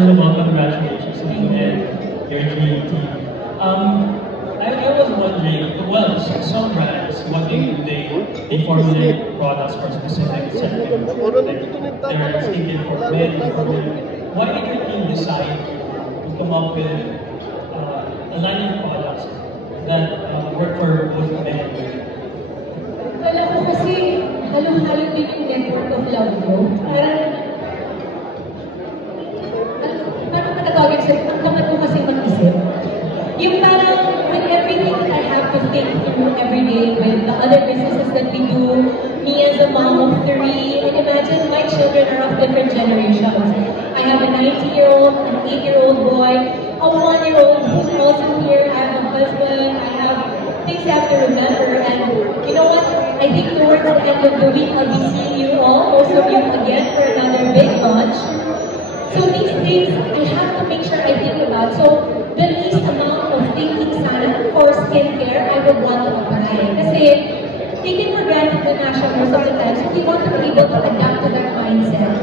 first of all, congratulations to you and your dream team. I was wondering, well, some brands, what they do, they formulate products for specific segment. Like, they're stated for men, for women. Why did your team decide to come up with a line of products that work for both men and women? Alam ko kasi, halong-halo din yung network of love ko. Parang matatawag sa, ang tamad ko kasi mag-isip. Yung parang, with everything that I have to think through every day, with the other businesses that we do, me as a mom of 3, and imagine my children are of different generations. I have a 19-year-old, an 8-year-old boy, a 1-year-old who's also here, I have a husband, I have things I have to remember, and you know what? I think towards the end of the week, I'll be seeing you all, most of you again, for another big launch. So these things, I have to make sure I think about. So the least amount of thinking sana for skincare, I would want to apply. Kasi taken for granted the national most of the time, so we want to be able to adapt to that mindset.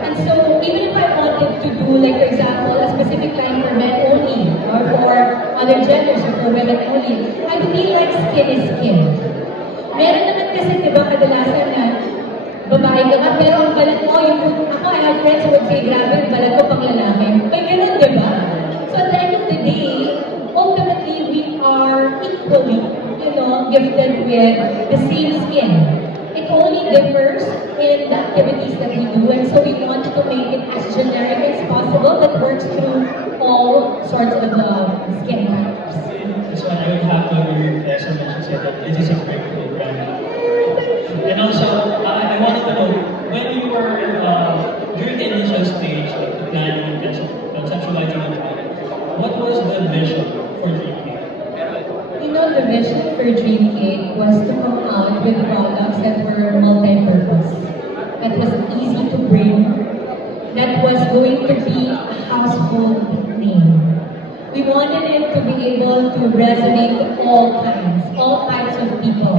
And so even if I wanted to do, like for example, a specific line for men only, or for other genders, or for women only, I feel like skin is skin. Meron naman kasi, di ba, kadalasan na babae ka nga, pero ang balat mo, yung ako, I have friends who would say, grabe, ang balat ko pang lalaki. May ganun, di ba? So at the end of the day, ultimately, we are equally, gifted with the same skin. It only differs in the activities that we do, and so we wanted to make it as generic as possible that works through all sorts of skin types. So I would have to agree with Tessa when she said that it is a great program. And also, I wanted to know, when you were during the initial stage of planning and conceptualizing the product, what was the vision for Dreamcake? You know, the vision for Dreamcake was to come out with products that were multi-purpose, that was easy to bring, that was going to be a household name. We wanted it to be able to resonate to all types of people.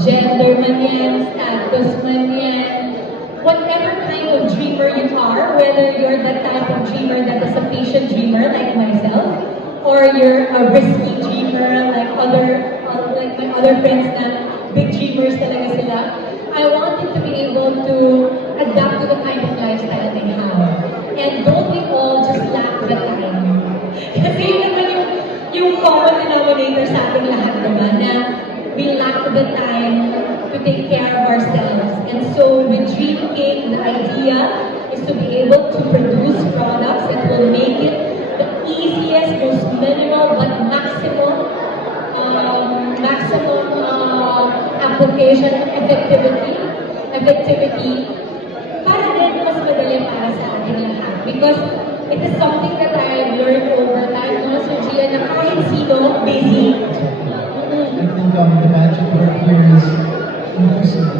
Gender man yan, status man yan, whatever kind of dreamer you are, whether you're that type of dreamer that is a patient dreamer like myself, or you're a risky dreamer like my other friends na big dreamers talaga sila, I wanted to be able to adapt to the kind of lifestyle they have. And don't we all just lack the time? Kasi yun naman yung common denominator sa ating lahat, diba? Na we lack the time to take care of ourselves. And so with Dreamcake, the idea is to be able to produce products that will make it the easiest, most minimal, but maximum application effectivity para din mas madali para sa ating lahat. Because it is something that I've learned over time, no? So Gia, na kahit sino, busy. I think the magic word here is inclusive.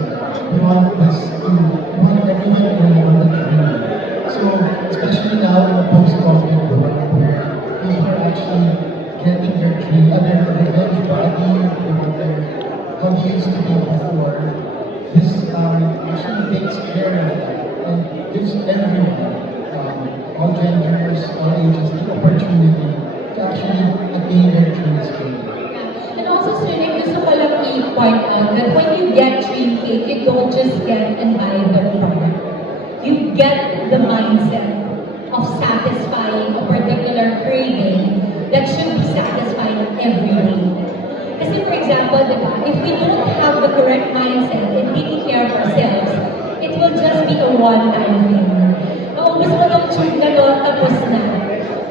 We want everyone to know on the journey. So, especially now in the post-COVID world, where people are actually getting their revenge body for how they used to be before, this actually takes care of that and gives everyone, all genders, all ages, the opportunity to actually attain their true skin. And also, Srinik, gusto ko lang i-point out that when you get Dreamcake, you don't just get and buy the product. You get the mindset of satisfying a particular craving that should be satisfied every day. Kasi for example, diba, if we don't have the correct mindset in taking care of ourselves, it will just be a one-time thing. Naubos mo ng tube na doon, tapos na.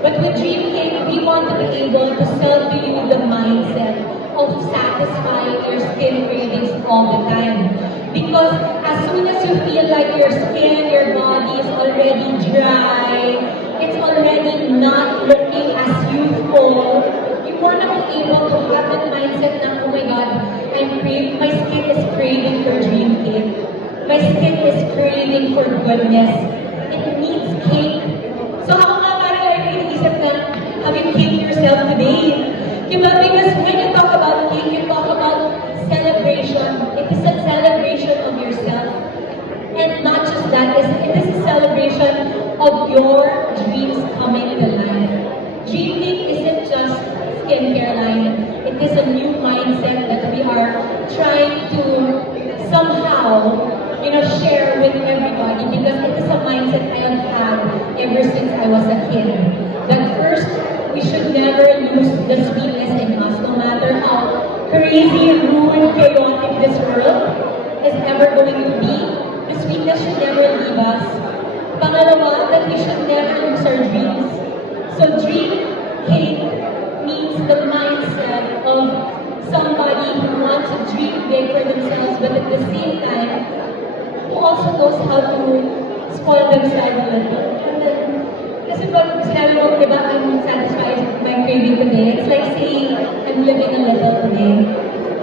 But with Dreamcake, we want to be able to sell to you the mindset of satisfying your skin cravings all the time. Because as soon as you feel like your skin, your body is already dry, it's already not looking as youthful, you want to be able to have that mindset na, oh my God, my skin is craving for Dreamcake. My skin is craving for goodness. It needs cake. So ako nga parang iniisip na, have you caked yourself today? Diba? Because when you talk about cake, you talk about celebration. It is a celebration of yourself. And not just that, it is a celebration of your dreams coming to life. Dreamcake isn't just skincare line. It is a new mindset that we are trying to somehow, share with everybody because it is a mindset I have had ever since I was a kid. That first, we should never lose the sweetness in us, no matter how crazy, rude, chaotic this world is ever going to be. The sweetness should never leave us. Pangalawa, that we should never lose our dreams. So Dreamcake means the mindset of somebody who wants to dream big for themselves, but at the same time, who also knows how to spoil themselves a little. And then, kasi pag sinabi mo, di ba, I'm satisfied with my craving today, it's like saying, I'm living a little today.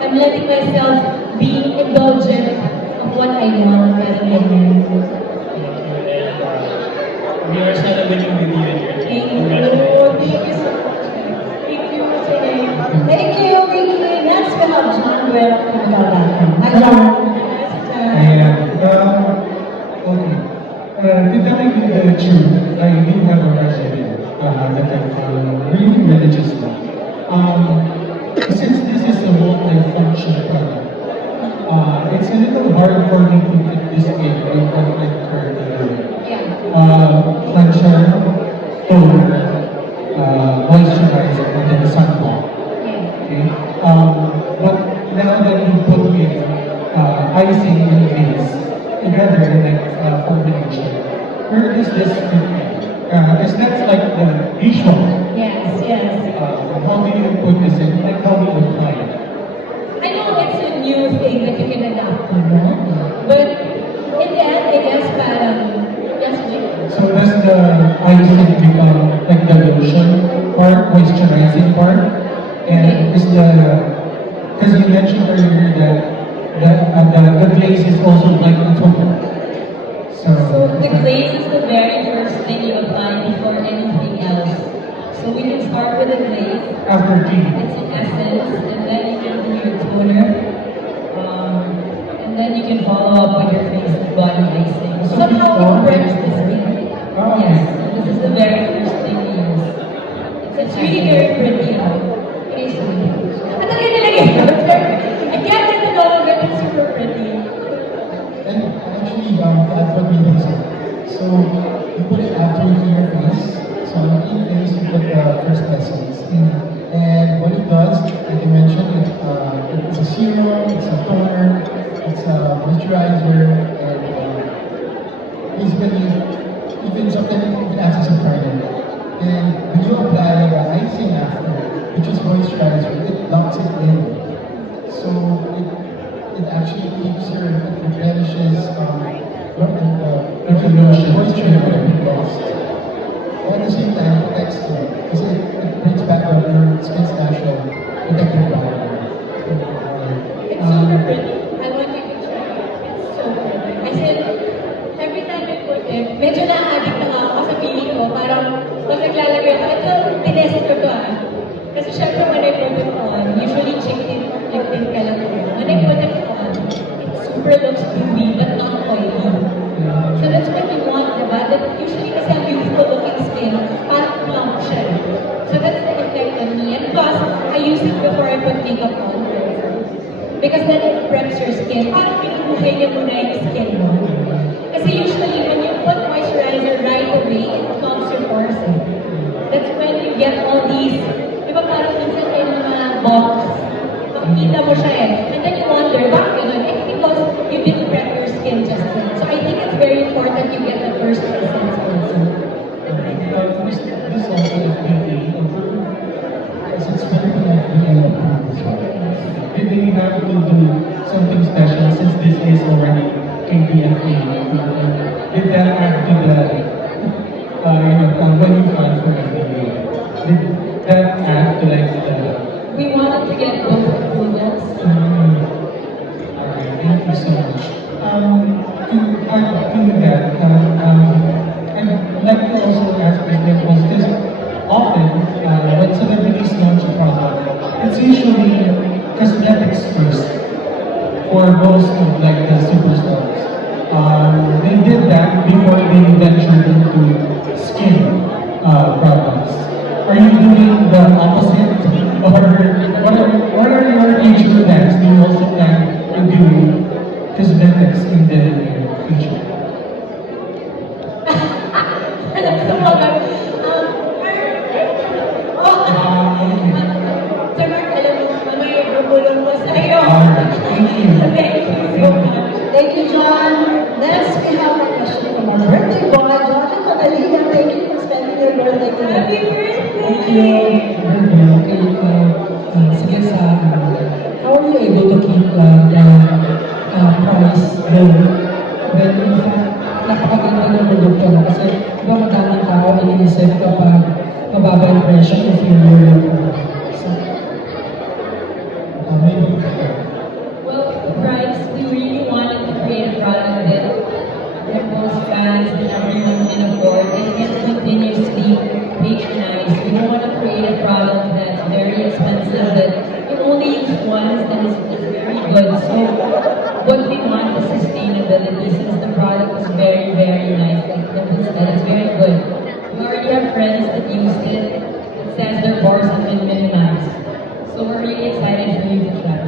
I'm letting myself be indulgent of what I want rather than We are celebrating with you and your Thank team. you. Thank you so much. Thank you, today. Thank you, Ricky. Next, we have John Guerra from Calabasas. Hi, Hello. John. And, okay. To tell you the truth, I do have a resident that I follow really religiously. Since this is a multi-function product, it's a little hard for me to fit this in what I'm currently doing. Cleanser, toner, moisturizer, and then sunblock. Okay? But now that you put in icing and glaze together in like combination, where does this fit in? Because that's like the visual. Yes, yes. How do you put this in? Like how do you apply it? I know it's a new thing that you can adapt to, no? But in the end, I guess parang, yes, Jake? So does the icing become like the lotion part, moisturizing part? And is because you mentioned earlier that the glaze is also like a toner. So the glaze is the very first thing you apply before anything else. So we can start with the glaze. After tea. It's an essence, and then you can do your toner. And then you can follow up with your face and body icing. So somehow it preps the skin. Oh, Yes, so this is the very first thing we use. It's really very pretty. It is really. At the end I can't get the name of it, it's super pretty. And actually, that's what we do. So you put it after you clean your face. So on the clean face, you put the first essence. And what it does, like you mentioned, it's a serum, it's a toner, it's a moisturizer, and basically, even something you can access a carbon. And when you apply the icing after, which is moisturizer, it locks it in. So it actually keeps your, it replenishes the moisture that you lost. But at the same time, it protects you, because it brings back your skin's natural protective barrier. It's super pretty. I want you to try it. It's so pretty. I said, every time I put it, medyo na-addict na ako sa feeling ko. Parang, pag naglalagay ako, ito, tinest ko to ah. Kasi syempre, when I put it on, usually chicken ka lang ko. When I put it on, it super looks dewy, but not oily. So that's what you want, diba? That usually kasi ang beautiful looking skin, parang plump siya. So that's the effect on me. And plus, I use it before I put makeup on. Because then it preps your skin. Parang pinubuhay niya muna yung skin mo. Kasi usually, when you put moisturizer right away, it clogs your pores. That's when you get all these, di ba parang minsan kayo mga box, makikita mo siya eh. And then you wonder, bakit ganun? Eh, because you didn't prep your skin just yet. So I think it's very important you get the first essence also. This also is beauty improved, as it's very FDA approved as well. Did they have to do something special since this is already KDFA approved? Did that add to the, when you filed for FDA? Did that add to like the... We wanted to get both approvals. Alright, thank you so much. To add to that, I'd like to also ask Ms. Dimples, because often when celebrities launch a product, it's usually cosmetics first for most of like the superstars. They did that before they ventured into skin products. Are you doing the opposite? Or what are your future plans? Do you also plan to do cosmetics in the near future? Sir Mark, alam mo, may bubulong ko sa'yo. Alright, thank you. Thank you so much. Thank you, John. Next, we have a question from our birthday boy, John Catalina. Thank you for spending your birthday today. Happy birthday! Thank you. Okay, sige sa, how are you able to keep the price low when in fact napakaganda ng produkto mo? Kasi diba madaming tao iniisip kapag mababa yung presyo, inferior yung product. So, Maybe. Well, Bryce, we really wanted to create a product that Dimples fans and everyone can afford and can continuously patronize. We don't want to create a product that's very expensive that you only use once and is very good. So what we want is sustainability since the product is very, very nice. Like Dimples said, it's very good. We already have friends that use it. It says their bars have been minimized. So we're really excited for you to try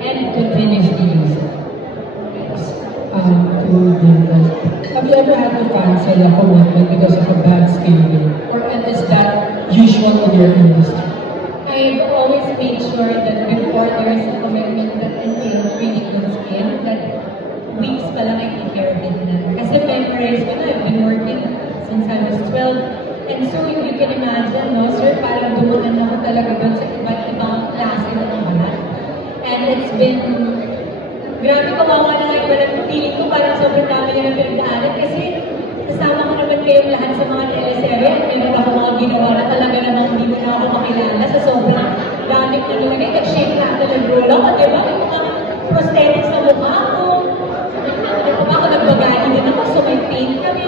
and continuously use it. to Dimples, have you ever had to cancel a commitment because of a bad scaling? Or and is that usual in your industry? I've always made sure that before there is a commitment that entails really good skin, that weeks pa lang I take care of it na. Kasi memorize ko na, I've been working since I was 12. And so you can imagine, no, sir, parang dumaan ako talaga doon sa iba't ibang klase ng balat. And it's been, grabe kawawa na lang, parang feeling ko parang sobrang dami niya na pinagdaanan kasi kasama ko naman kayong lahat sa mga teleserye at meron ako mga ginawa na talaga namang hindi mo na ako makilala sa sobrang dami ko nilagay. Nag-shake na ako nag-roll ako, di ba? Yung mga prosthetics sa mukha ko. Yung ako nagbagali din ako, so may pain kami.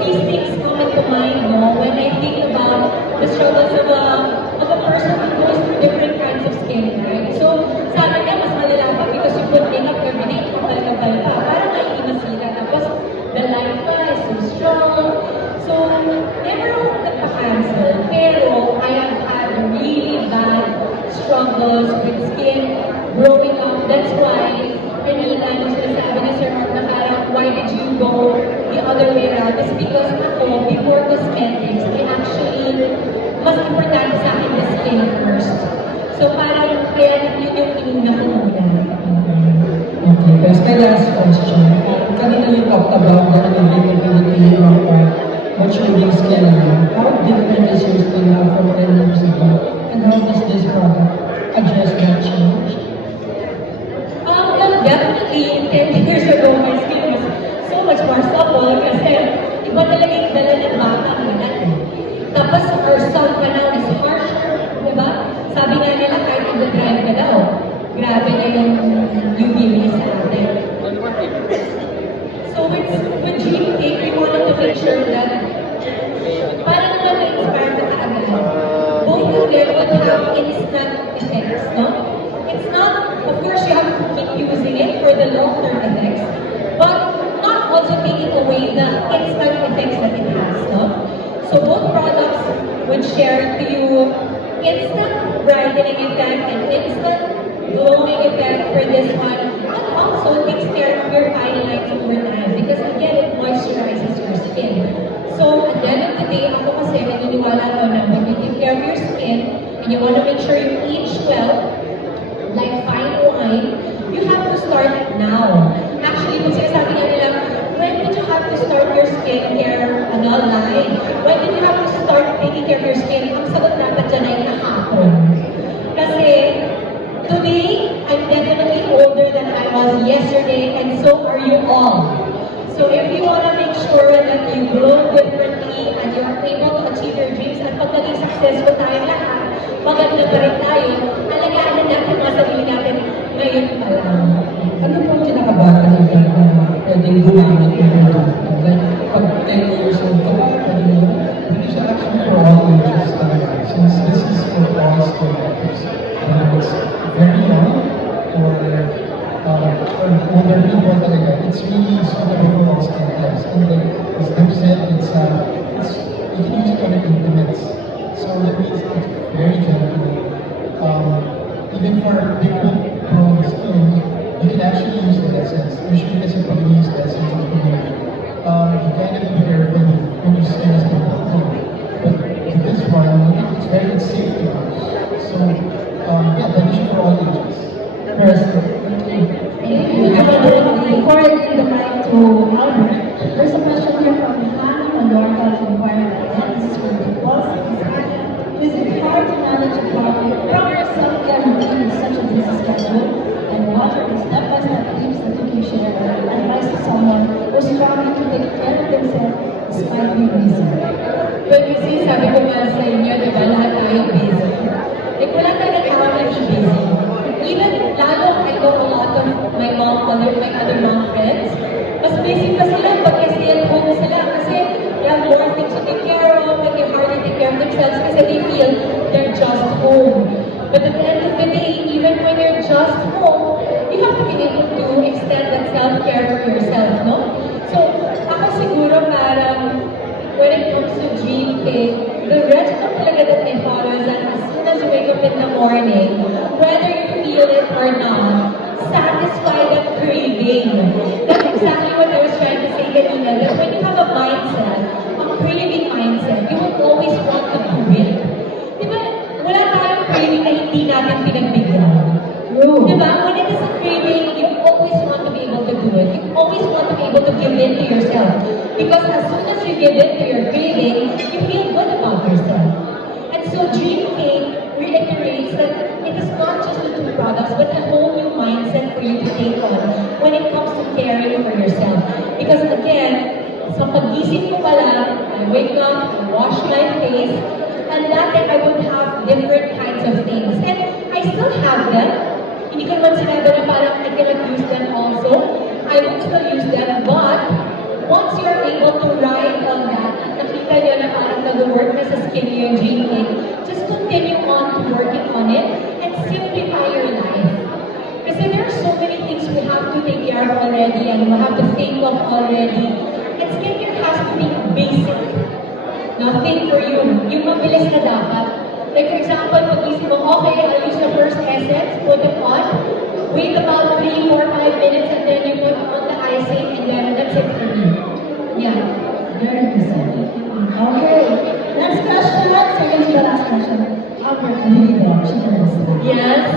These things come into mind, no? When I think about the struggles of a person who goes through different kinds of skin, right? So, sabi niya, mas malala pa because you put makeup every day, kapal-kapal pa. Parang nga hindi masira. Tapos, the light pa is so strong. So, never ako nagpa-cancel. Pero, I have had really bad struggles with skin growing up. That's why, kanina, nung sinasabi ni Sir Mark na parang, why did you go the other way around? It's because ako, before cosmetics, I actually, mas importante sa akin the skin first. So parang, kaya yun yung inuna ko muna. Okay, that's my last question. Kanina you talked about the availability of maturing skin line. How different is your skin now from 10 years ago? And how does this product address that change? Well, definitely, 10 years ago, my skin was so much more supple kasi iba talaga yung dala ng batang balat eh. Tapos, our sun pa now is harsher, di ba? Sabi nga nila, kahit nag-drive ka daw, grabe na yung UV rays natin. So, with Dreamcake, we wanted to make sure that para naman ma-inspire ka kaagad, both of them would have instant effects, no? It's not, of course, you have to keep using it for the long-term effects, but not also taking away the instant effects that it has, no? So both products would share to you instant brightening effect and instant glowing effect for this one, and also takes care of your fine lines over time because again, it moisturizes your skin. So at the end of the day, ako kasi naniniwala ko na when you take care of your skin and you want to make sure you age well, like fine wine, you have to start now. Actually, kung sinasabi nga nila, when did you have to start your skincare line? When did you have to start taking care of your skin? Ang sagot dapat dyan ay kahapon. Kasi, today, I'm definitely older than I was yesterday, and so are you all. So if you want to make sure that you grow differently and you're able to achieve your dreams, at pag naging successful tayo lahat, maganda pa rin tayo, alagaan na natin mga sarili natin ngayon pa lang. Ano po ang kinakabata ng ganda na pwedeng gumamit ng produkto? Like, pag 10 years old ka ba, pwede mo ba? It's actually for all ages talaga. Since this is for all skin types. Whether it's very young or for older people talaga, it's really suitable for all skin types. And like, as Dave said, it's for big products, you can actually use the essence. Usually, kasi pag you use the essence of the you kind of be careful when you send us the product. But with this one, it's very safe to use. So, yeah, beneficial for all ages. Before I give the mic to Albert, there's a question here from Hannah Mallorca from Guatemala. This is from Dimples. Is it hard to manage a proper self-care routine with such a busy schedule? And what are the step-by-step tips that you can share or advice to someone who's struggling to take care of themselves despite being busy? Well, kasi sabi ko nga sa inyo, di ba, lahat tayo busy. Like, wala tayong tawag na busy. Even, lalo, I know a lot of my other mom friends, mas busy pa sila pag stay at home sila kasi they have more things to take care of and they hardly take care of themselves kasi they feel they're just home. But at the end of the day, even when you're just home, you have to be able to extend that self-care for yourself, no? So, ako siguro parang when it comes to Dreamcake, the regimen talaga that I follow is that as soon as you wake up in the morning, whether you feel it or not, satisfy that craving. That's exactly what I was trying to say kanina, that when you have a mindset, a craving mindset, you will always want to do it. Di ba, wala tayong craving na hindi natin pinagbigyan. Di ba, when it is a craving, you always want to be able to do it. You always want to be able to give in to yourself. Because as soon as you give in to your craving, you feel good about yourself. And so Dreamcake reiterates that it is not just the two products, but a whole new mindset for you to take on when it comes to caring for yourself. Because again, sa pagising ko pa lang, I wake up, I wash my face, and that day I would have different kinds of things. And I still have them. Hindi ko naman sinabi na parang I cannot use them also. I would still use them, but once you're able to ride on that, at nakita nyo na parang nag-work na sa skin yung Dreamcake, just continue on to working on it and simplify your life. Kasi there are so many things we have to take care of already and we have to think of already. And skincare has to be basic. Nothing for you. Yung mabilis na dapat. Like for example, pag-isip mo, okay, I'll use the first essence, put it on, wait about 3, 4, 5 minutes, and then you put on the icing, and then that's it for me. Yeah. Very busy. Okay. Next question. Second to the last question. Albert, Yes.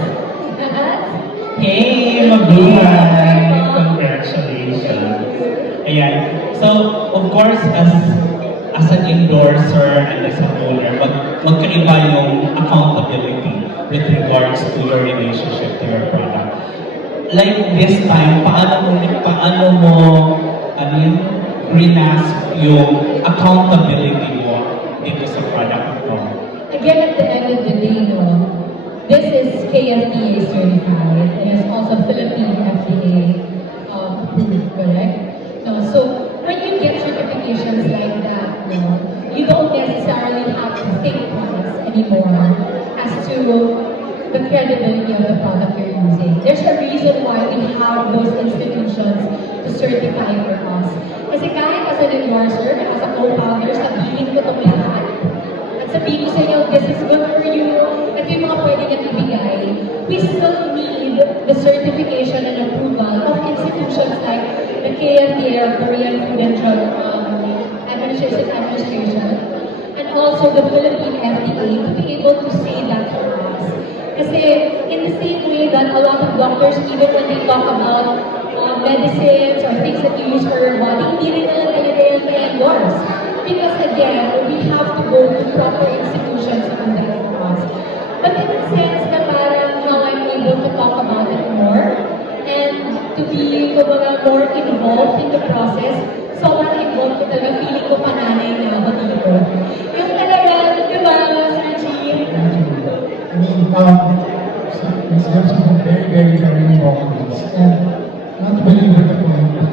Hey, mabuhay! Congratulations! Ayan. So, of course, as an endorser and as a owner, magkaiba yung accountability with regards to your relationship to your product. Like this time, paano mo grasp yung accountability mo dito sa product mo? Again, at the end of the day, this is KFDA certified and it's also Philippine FDA approved, correct? So when you get certifications like that, you don't necessarily have to think twice anymore as to the credibility of the product you're using. There's a reason why we have those institutions to certify for us. Kasi kahit as an endorser, as a co-founder, sabihin ko itong lahat. At sabihin ko sa inyo, this is good for you, at yung mga pwede nang ibigay, we still need the certification and approval of institutions like the KFDA or Korean Food and Drug Administration, and also the Philippine FDA to be able to say that for us. Kasi in the same way that a lot of doctors, even when they talk about medicines or things that you use for your body, hindi rin nila talaga yan endorse. Because again, we have to go to proper institutions to do that for us. But in the sense na parang now I'm able to talk about it more and to be more involved in the process, sobrang involved ko talaga, feeling ko pananay na ako dito. Yung talaga, di ba, Sir G? I mean, Ms. Gibbs has been very, very, very involved in this. And not to belabor the point, but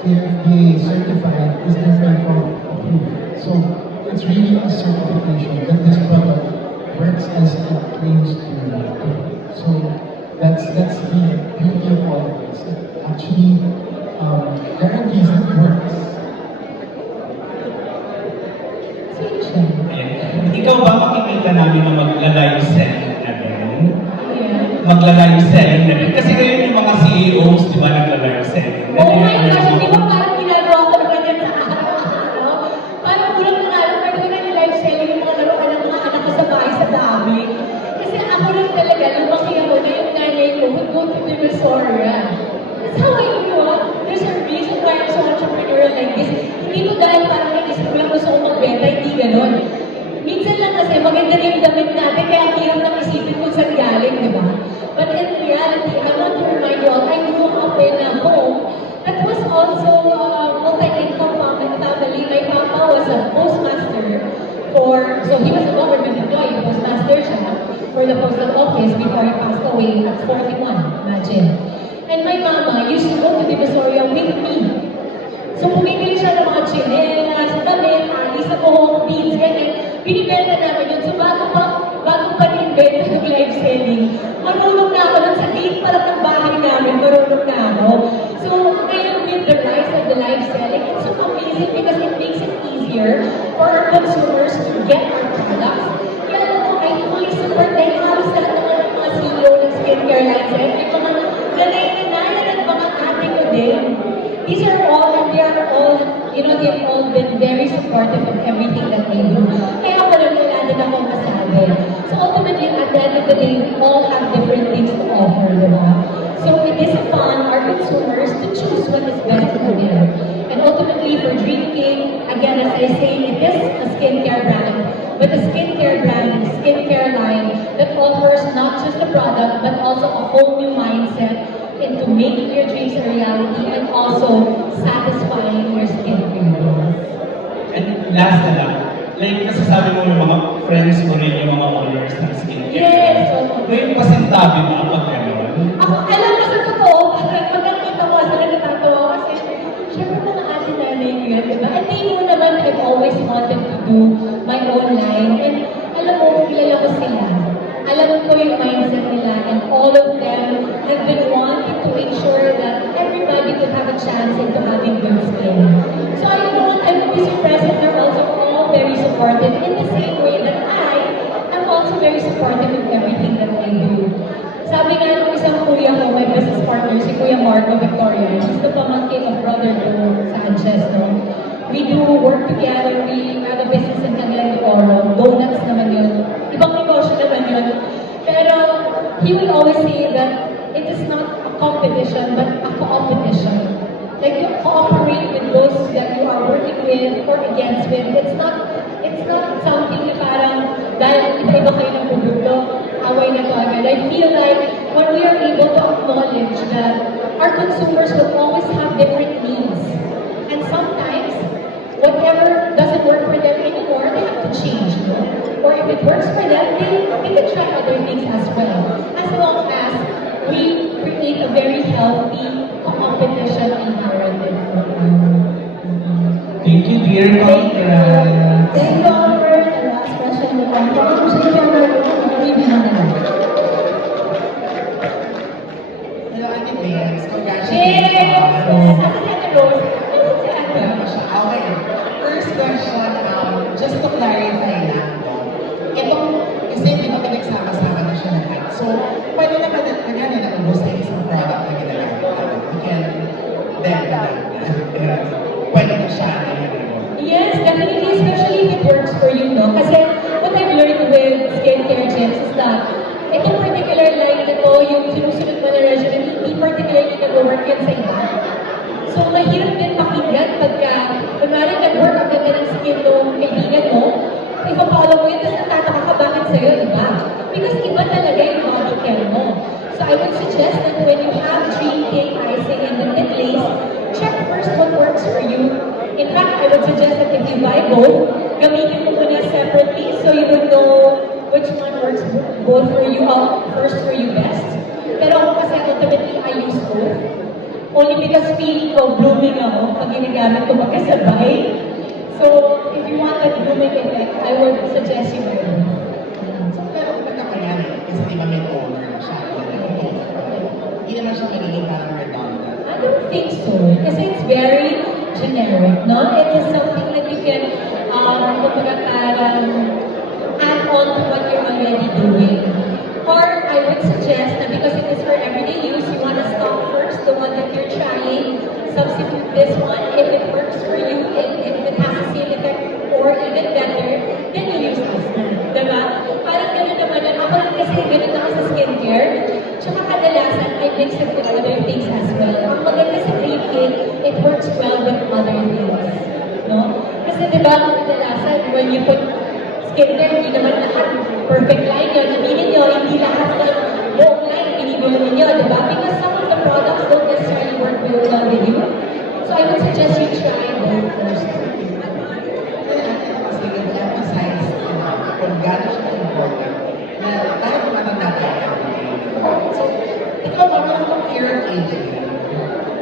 KFDA certified is different from approved. So it's really a certification that this product works as it claims to do. So that's the beauty of all of this. It actually guarantees it works. Ayan. Ikaw ba makikita namin na magla-live selling na din? Yeah. magla-live selling na rin. Kasi ngayon yung mga CEOs, di ba, nagla-live selling. Oh my gosh, di ba parang ginagawa ko naman yan sa araw-araw? Parang kulang na alam, pwede ko na yung live selling yung mga laruan ng mga anak ko sa bahay sa dami. Kasi ako lang talaga, lumaki ako na yung nanay ko would go to the restaurant. That's how I grew up. There's a reason why I'm so entrepreneurial like this. Hindi ko dahil parang naisip ko lang gusto ko magbenta, hindi ganon. Minsan lang kasi maganda na yung damit natin, kaya ang hirap nang isipin kung saan galing, di ba? But in reality, I want to remind you all, I grew up in a home that was also multi-income family. My papa was a postmaster so he was a government employee, postmaster siya for the postal office before he passed away at 41, imagine. And my mama used to go to Divisoria with me. So bumibili siya ng mga chinelas, damit, alis sa buhok, beads, ganyan. Binibenta namin yun. So bago pa rin-benta ng live selling, marunong na ako nun sa gate pa lang ng bahay namin, marunong na ako. So ngayon with the rise of the live selling, it's so amazing because it makes it easier for our consumers to get our products. Kaya alam mo, I fully support na halos lahat ng mga CEO ng skincare line selling. May mga nanay-nanayan at mga ate ko din. These are all, and they are all, they've all been very supportive of everything that they do. Kaya ako lang wala din ako masabi. So ultimately, at the end of the day, we all have different things to offer, diba? So it is upon our consumers to choose what is best for them. And ultimately, for Dreamcake, again, as I say, it is a skincare brand, but a skincare brand, a skincare line that offers not just a product, but also a whole new mindset into making your dreams a reality and also satisfying your skincare goals. And last na lang, like kasi sabi mo yung mga friends mo rin yung mga owners ng skincare. Yes! May pasintabi ba pag gano'n? Ako, alam mo sa totoo, pag nakita ko sila natatawa kasi syempre mga ate nanay ko yun, diba? And they know naman I've always wanted to do my own line. And alam mo, kilala ko sila. Alam ko yung mindset nila and all of them have been wanting to make sure that everybody could have a chance into having good skin. So I know what I would be surprised if they're also all very supportive in the same way that I am also very supportive of everything that I do. Sabi nga ng isang kuya ko, my business partner, si Kuya Marco Victoria, she's the pamangkin of brother ko, Sanchez, no? We do work together, we have a business in Cagayan de Oro, donuts naman yun. Ibang negosyo naman yun. Pero he will always say that it is not a competition, but a competition. Like you cooperate with those that you are working with or against with. It's not something na parang dahil iba-iba kayo ng produkto, away na to agad. I feel like when we are able to acknowledge that our consumers will always have different needs. And sometimes, whatever doesn't work for them anymore, they have to change. No? Or if it works for them, they can try other things as well. As long as we create a very healthy competition environment for them. Thank you, dear. Congrats. Thank you, Albert. The last question will come from Hello, Ate Bex. Yes! Congratulations. Ate Ate Rose, ano si Ate? Wala pa siya. Okay. First question, just to clarify lang, no? Itong, kasi di ba pinagsama-sama na siya lahat. So, pwede na ba na naubos na isang product na ginagamit natin? We can then pwede na siya na Yes, definitely, especially if it works for you, no? Kasi what I've learned with skincare gems is that itong particular line na to, yung sinusunod mo na regimen, hindi particularly nag-work yan sa iba. So, mahirap din pakinggan pagka, kunwari nag-work ang ganda ng skin ng kaibigan mo, ipa-follow mo yun, tapos natataka ka bakit sa'yo, iba? Because iba talaga yung body care mo. So, I would suggest that when you have Dreamcake icing and the glaze, check first what works for you. In fact, I would suggest that if you buy both, gamitin mo muna separately so you would know which one works both for you, first for you best. Pero ako kasi ultimately, I use both. Only because feeling ko, blooming ako pag ginagamit ko magkasabay. So, if you want that blooming effect, I would suggest you buy both. So, pero pagkakayanin, kasi di ba may toner na siya, hindi naman siya magiging parang redundant. I don't think so. Kasi it's very generic, no? It is something that you can, kumbaga parang add on to what you're already doing. Or I would suggest na because if you're trying, substitute this one. If it works for you, if it has the same effect or even better, then you use this one. Diba? Parang gano'n naman. Ako rin kasi gano'n ako sa skincare. Tsaka kadalasan, I mix it with other things as well. Ang maganda sa Dreamcake, it works well with other things. No? Kasi diba, kadalasan, when you put skincare, hindi naman lahat perfect line yun. Aminin nyo, hindi lahat ng buong line binibili ninyo, diba? Because some of the products don't necessarily work very well with you. So I would suggest you try both first. Kasi nag-emphasize kung gano'n siya important na tayo tumatanda tayo. So, ikaw ba wala kang fear of aging?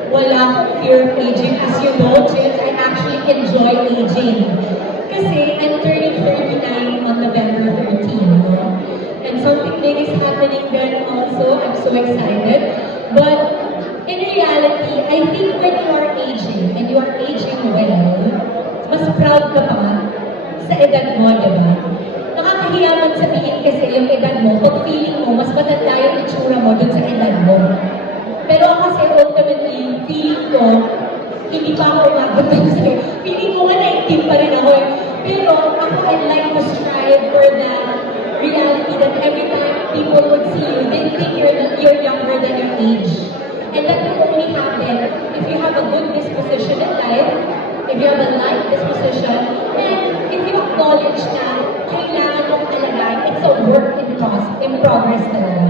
Wala akong fear of aging. As you know, Jim, I actually enjoy aging. Kasi I'm turning 39 on November 13. No? And something big is happening then also. I'm so excited. But in reality, I think when you are aging, and you are aging well, mas proud ka pa sa edad mo, di ba? Nakakahiya man sabihin kasi yung edad mo, pag feeling mo, mas matanda yung itsura mo dun sa edad mo. Pero kasi ultimately, feeling ko, hindi pa ako umabot dun sa'yo. Feeling ko nga na-18 pa rin ako eh. Pero ako, I'd like to strive for that reality that every time people would see you, they think you're younger than your age. And that will only happen if you have a good disposition in life, if you have a light disposition, and if you acknowledge na kailangan mong alagaan, it's a work in progress talaga.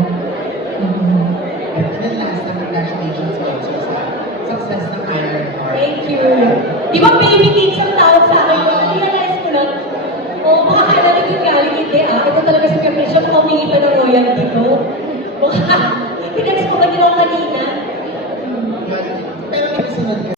And then last time, congratulations also sa success ng Iron Heart. Thank you. Di ba baby cakes ang tawag sa akin? Realize ko lang, oh, baka kala naging galing hindi ah. Ito talaga si Capricia, baka humingi pa ng royalty to. Baka, tinext mo ba din ako kanina? Pero may kasunod ka